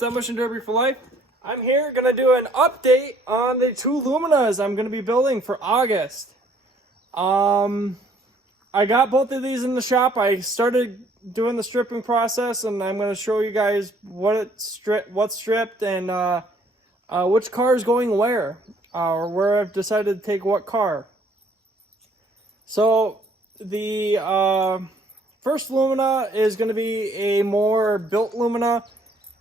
Demolition Derby for Life. I'm here gonna do an update on the two Luminas I'm gonna be building for August. I got both of these in the shop. I started doing the stripping process, and I'm gonna show you guys what's stripped and which car is going where, or where I've decided to take what car. So the first Lumina is gonna be a more built Lumina.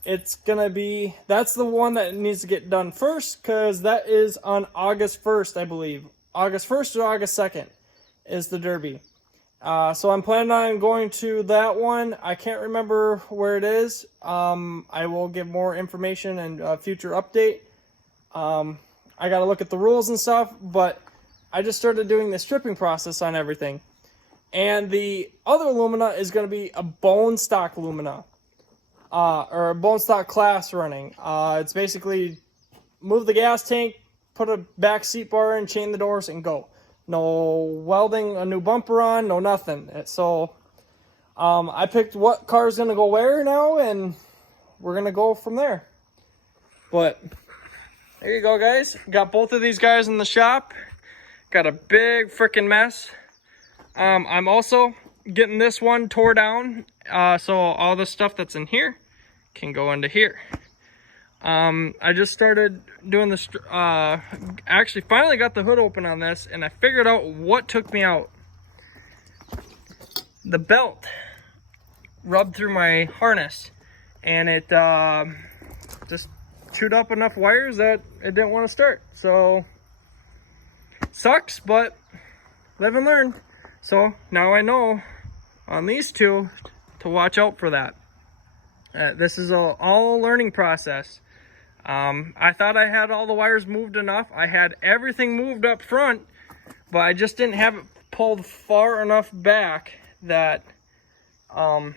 It's gonna be, that's the one that needs to get done first, because that is on August 1st, I believe. August 1st or August 2nd is the Derby. So I'm planning on going to that one. I can't remember where it is. I will give more information and a future update. I gotta look at the rules and stuff, but I just started doing the stripping process on everything. And the other Lumina is gonna be a bone stock Lumina. Or a bone stock class running. It's basically move the gas tank, put a back seat bar in, chain the doors, and go. No welding a new bumper on, no nothing. So I picked what car's gonna go where now, and we're gonna go from there. But there you go, guys. Got both of these guys in the shop. Got a big freaking mess. I'm also getting this one tore down, so all the stuff that's in here can go into here. I just started doing this, actually finally got the hood open on this, and I figured out what took me out. The belt rubbed through my harness, and it just chewed up enough wires that it didn't want to start. So sucks, but live and learn. So now I know on these two to watch out for that. This is all a learning process. I thought I had all the wires moved enough. I had everything moved up front, but I just didn't have it pulled far enough back that that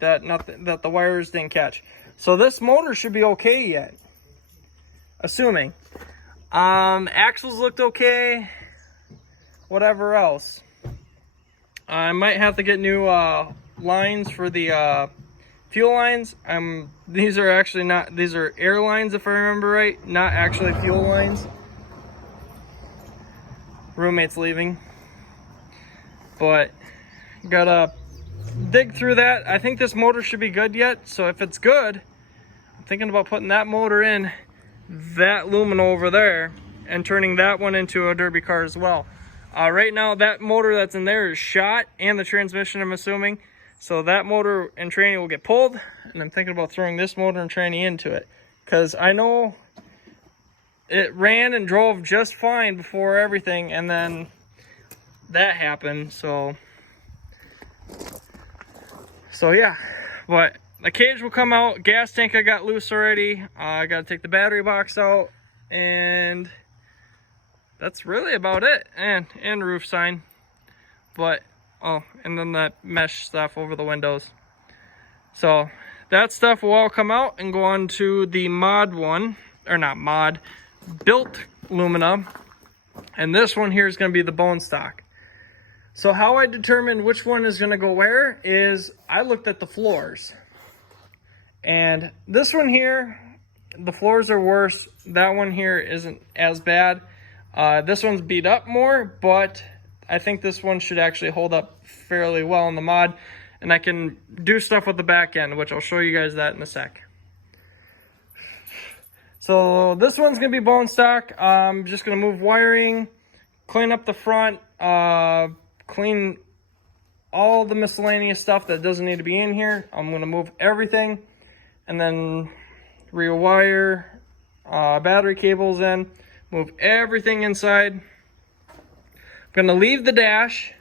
the wires didn't catch. So this motor should be okay yet, assuming. Axles looked okay. Whatever else. I might have to get new lines for the fuel lines. These are actually not, these are air lines if I remember right, not actually fuel lines. Roommate's leaving. But gotta dig through that. I think this motor should be good yet, so if it's good, I'm thinking about putting that motor in that Lumina over there and turning that one into a Derby car as well. Right now, that motor that's in there is shot, and the transmission, I'm assuming. So that motor and tranny will get pulled, and I'm thinking about throwing this motor and tranny into it, because I know it ran and drove just fine before everything, and then that happened. So yeah, but the cage will come out. Gas tank I got loose already. I got to take the battery box out, and that's really about it. And roof sign. But oh, and then that mesh stuff over the windows. So that stuff will all come out and go on to the mod one, or not mod, built Lumina. And this one here is going to be the bone stock. So how I determine which one is going to go where is I looked at the floors. And this one here, the floors are worse. That one here isn't as bad. This one's beat up more, but I think this one should actually hold up fairly well in the mod, and I can do stuff with the back end, which I'll show you guys that in a sec. So this one's gonna be bone stock. I'm just gonna move wiring, clean up the front, clean all the miscellaneous stuff that doesn't need to be in here. I'm gonna move everything, and then rewire battery cables in. Move everything inside. I'm going to leave the dash,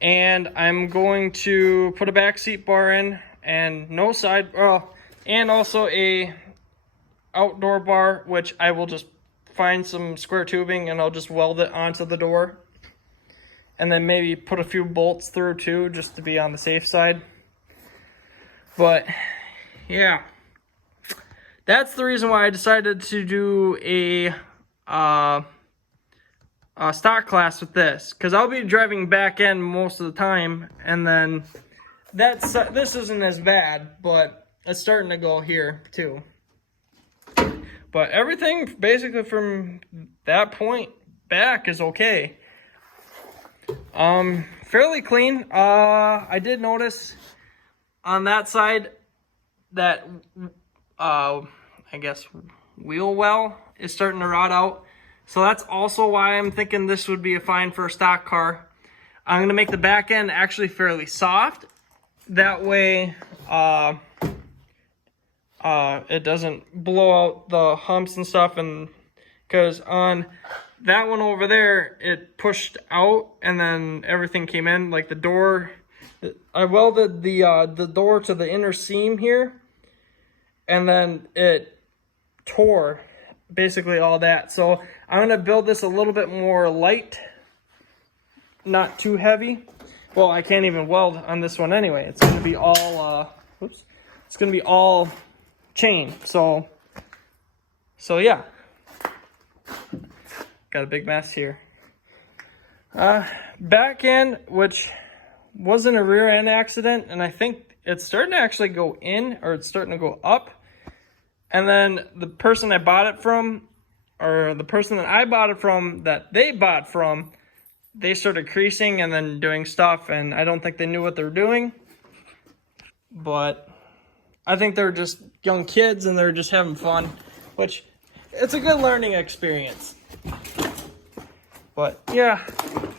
and I'm going to put a back seat bar in, and no side, and also a outdoor bar, which I will just find some square tubing and I'll just weld it onto the door, and then maybe put a few bolts through too, just to be on the safe side. But yeah, that's the reason why I decided to do a stock class with this, because I'll be driving back end most of the time, and then this isn't as bad, but it's starting to go here too. But everything basically from that point back is okay. Fairly clean. I did notice on that side that I guess wheel well is starting to rot out. So that's also why I'm thinking this would be a fine for a stock car. I'm gonna make the back end actually fairly soft. That way it doesn't blow out the humps and stuff, and because on that one over there it pushed out and then everything came in, like the door. I welded the door to the inner seam here, and then it tore basically all that. So I'm gonna build this a little bit more light, not too heavy. Well, I can't even weld on this one anyway. It's gonna be all it's gonna be all chain. So yeah, got a big mess here. Back end, which wasn't a rear end accident, and I think it's starting to actually go in, or it's starting to go up. And then the person I bought it from, or the person that I bought it from, that they bought from, they started creasing and then doing stuff, and I don't think they knew what they were doing. But I think they're just young kids and they're just having fun, which it's a good learning experience. But yeah,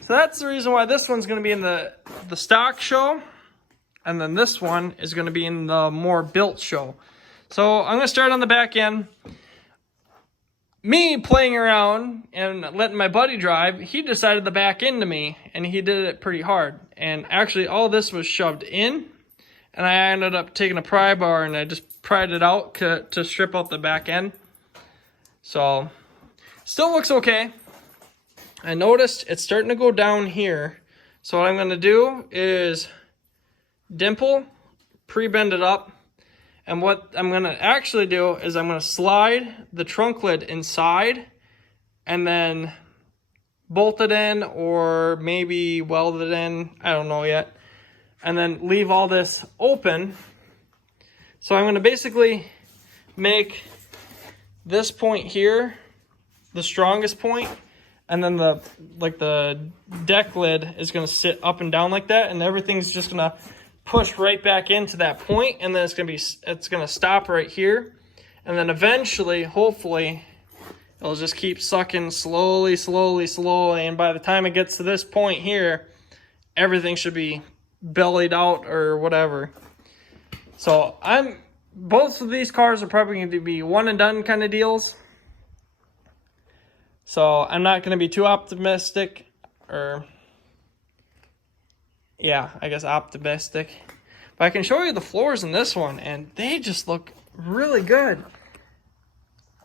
so that's the reason why this one's going to be in the stock show, and then this one is going to be in the more built show. So I'm going to start on the back end. Me playing around and letting my buddy drive, he decided to back into me, and he did it pretty hard. And actually all this was shoved in, and I ended up taking a pry bar and I just pried it out to strip out the back end. So still looks okay. I noticed it's starting to go down here. So what I'm going to do is dimple, pre-bend it up. And what I'm going to actually do is I'm going to slide the trunk lid inside and then bolt it in, or maybe weld it in. I don't know yet. And then leave all this open. So I'm going to basically make this point here the strongest point, and then the deck lid is going to sit up and down like that, and everything's just going to push right back into that point, and then it's going to stop right here, and then eventually, hopefully, it'll just keep sucking slowly, and by the time it gets to this point here, everything should be bellied out or whatever. So both of these cars are probably going to be one and done kind of deals. So I'm not going to be too optimistic, or yeah, I guess optimistic. But I can show you the floors in this one, and they just look really good.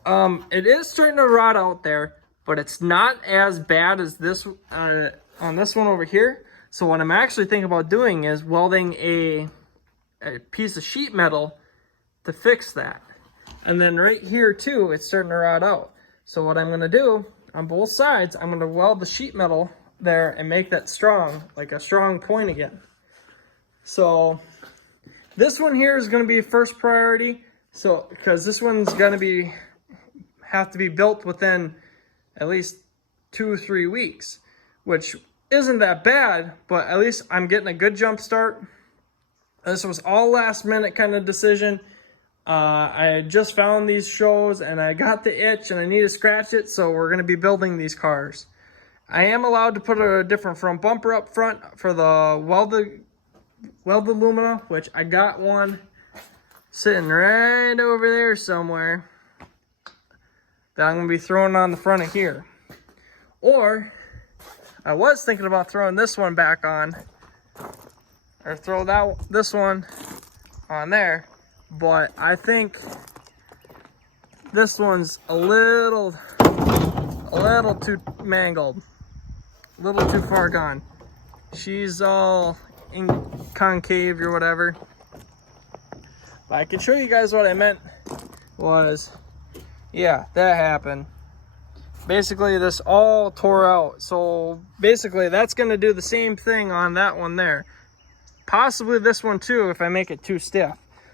It is starting to rot out there, but it's not as bad as this on this one over here. So what I'm actually thinking about doing is welding a piece of sheet metal to fix that. And then right here too, it's starting to rot out. So what I'm going to do on both sides, I'm going to weld the sheet metal there and make that strong, like a strong point again. So this one here is going to be first priority. So because this one's going to have to be built within at least 2 or 3 weeks, which isn't that bad, but at least I'm getting a good jump start. This was all last minute kind of decision. I just found these shows and I got the itch and I need to scratch it, so we're going to be building these cars. I am allowed to put a different front bumper up front for the welded Lumina, which I got one sitting right over there somewhere that I'm going to be throwing on the front of here. Or I was thinking about throwing this one back on, or throw this one on there, but I think this one's a little too mangled, a little too far gone. She's all in concave or whatever. But I can show you guys what I meant was, yeah, that happened. Basically, this all tore out. So basically, that's going to do the same thing on that one there. Possibly this one too, if I make it too stiff.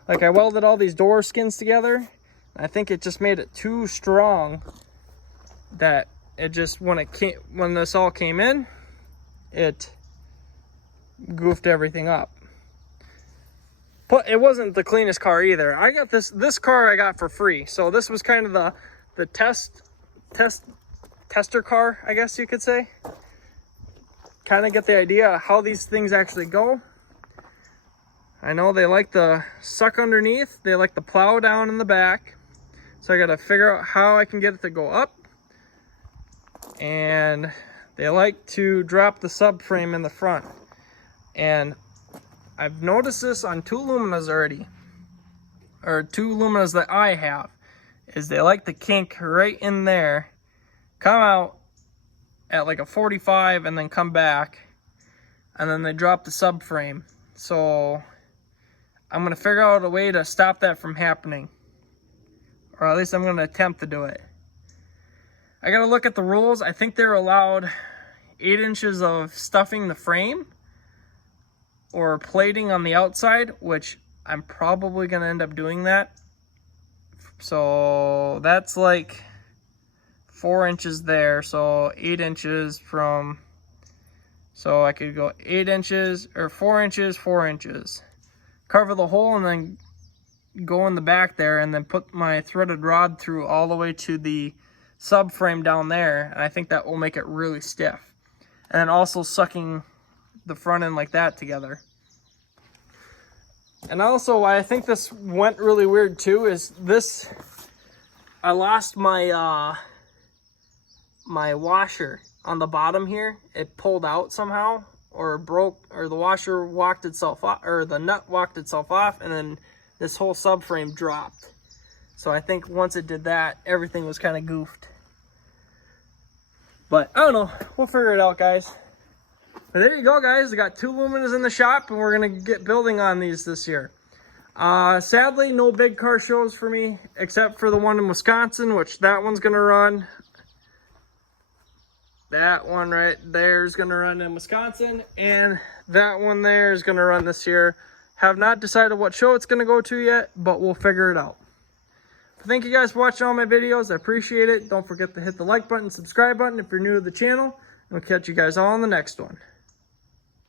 Like I welded all these door skins together. I think it just made it too strong that it just, when this all came in, it goofed everything up. But it wasn't the cleanest car either. I got this car I got for free. So this was kind of the tester car, I guess you could say. Kind of get the idea how these things actually go. I know they like to suck underneath. They like to plow down in the back. So I got to figure out how I can get it to go up. And they like to drop the subframe in the front. And I've noticed this on two Luminas already. Or two Luminas that I have. Is they like to kink right in there. Come out at like a 45 and then come back. And then they drop the subframe. So I'm going to figure out a way to stop that from happening. Or at least I'm going to attempt to do it. I got to look at the rules. I think they're allowed 8 inches of stuffing the frame or plating on the outside, which I'm probably going to end up doing that. So that's like 4 inches there. So 8 inches from, so I could go 8 inches or 4 inches, 4 inches. Cover the hole and then go in the back there and then put my threaded rod through all the way to the subframe down there. And I think that will make it really stiff. And then also sucking the front end like that together. And also why I think this went really weird too is this, I lost my my washer on the bottom here. It pulled out somehow or broke, or the washer walked itself off, or the nut walked itself off, and then this whole subframe dropped. So I think once it did that, everything was kind of goofed. But I don't know, we'll figure it out, guys. But there you go, guys. I got two Luminas in the shop, and we're gonna get building on these this year. Sadly, no big car shows for me, except for the one in Wisconsin, which that one's gonna run. That one right there is gonna run in Wisconsin, and that one there is gonna run this year. Have not decided what show it's gonna go to yet, but we'll figure it out. Thank you guys for watching all my videos. I appreciate it. Don't forget to hit the like button, subscribe button if you're new to the channel. And we'll catch you guys all on the next one.